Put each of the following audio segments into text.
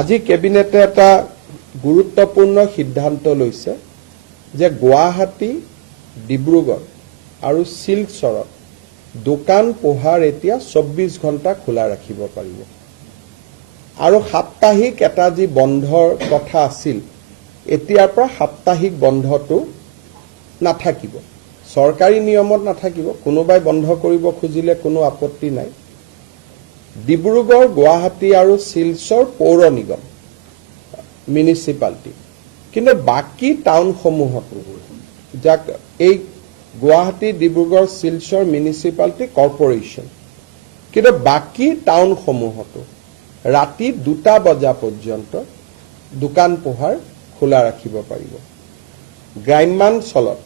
আজি কেবিনেটে এটা গুৰুত্বপূৰ্ণ সিদ্ধান্ত লৈছে যে গুৱাহাটী, ডিব্ৰুগড় আৰু শিলচৰত দোকান পোহাৰ এতিয়া 24 ঘণ্টা খোলা ৰাখিব পাৰিব আৰু সাপ্তাহিক এটা যি বন্ধৰ কথা আছিল এতিয়াৰ পৰা সাপ্তাহিক বন্ধটো নাথাকিব। চৰকাৰী নিয়মত নাথাকিব, কোনোবাই বন্ধ কৰিব খুজিলে কোনো আপত্তি নাই। ডিব্ৰুগড়, গুৱাহাটী আৰু শিলচৰ পৌৰ নিগম মিউনিচিপালিটি, কিন্তু বাকী টাউনসমূহতো যাক এই গুৱাহাটী, ডিব্ৰুগড়, শিলচৰ মিউনিচিপালিটি কৰ্পৰেশ্যন, কিন্তু বাকী টাউনসমূহতো ৰাতি 2টা বজা পৰ্যন্ত দোকান পোহাৰ খোলা ৰাখিব পাৰিব। গ্ৰাম্যাঞ্চলত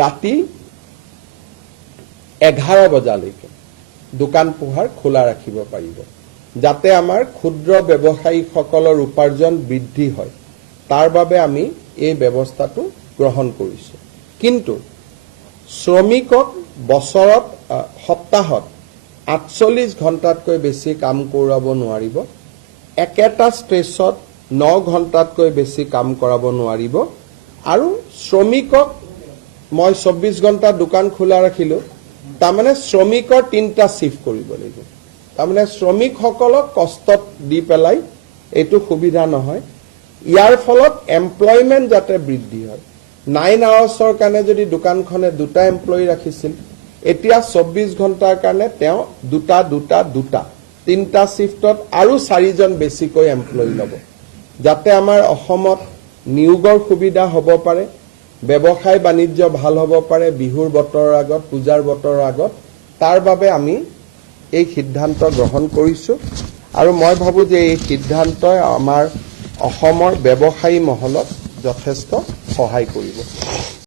ৰাতি 11 বজালৈকে দোকান পোহাৰ খোলা ৰাখিব পাৰিব, যাতে আমাৰ ক্ষুদ্ৰ ব্যৱসায়ীসকলৰ উপাৰ্জন বৃদ্ধি হয়। তাৰ বাবে আমি এই ব্যৱস্থাটো গ্ৰহণ কৰিছোঁ। কিন্তু শ্ৰমিকক বছৰত সপ্তাহত 48 ঘণ্টাতকৈ বেছি কাম কৰাব নোৱাৰিব, একেটা ষ্ট্ৰেচত 9 ঘণ্টাতকৈ বেছি কাম কৰাব নোৱাৰিব। আৰু শ্ৰমিকক মই 24 ঘণ্টা দোকান খোলা ৰাখিলোঁ, তাৰমানে শ্ৰমিকৰ 3টা শিফ্ট কৰিব লাগিব। তাৰমানে শ্ৰমিকসকলক কষ্টত দি পেলাই এইটো সুবিধা নহয়। ইয়াৰ ফলত এমপ্লয়মেণ্ট যাতে বৃদ্ধি হয়। 9 আৱাৰ্ছৰ কাৰণে যদি দোকানখনে 2টা এমপ্লয়ী ৰাখিছিল, এতিয়া 24 ঘণ্টাৰ কাৰণে তেওঁ 2টা 3টা শিফ্টত আৰু 4জন বেছিকৈ এমপ্লয়ী ল'ব, যাতে আমাৰ অসমত নিয়োগৰ সুবিধা হ'ব পাৰে, ব্যৱসায় বাণিজ্য ভাল হ'ব পাৰে বিহুৰ বতৰৰ আগত, পূজাৰ বতৰৰ আগত। তাৰ বাবে আমি এই সিদ্ধান্ত গ্ৰহণ কৰিছোঁ আৰু মই ভাবোঁ যে এই সিদ্ধান্তই আমাৰ অসমৰ ব্যৱসায়ী মহলক যথেষ্ট সহায় কৰিব।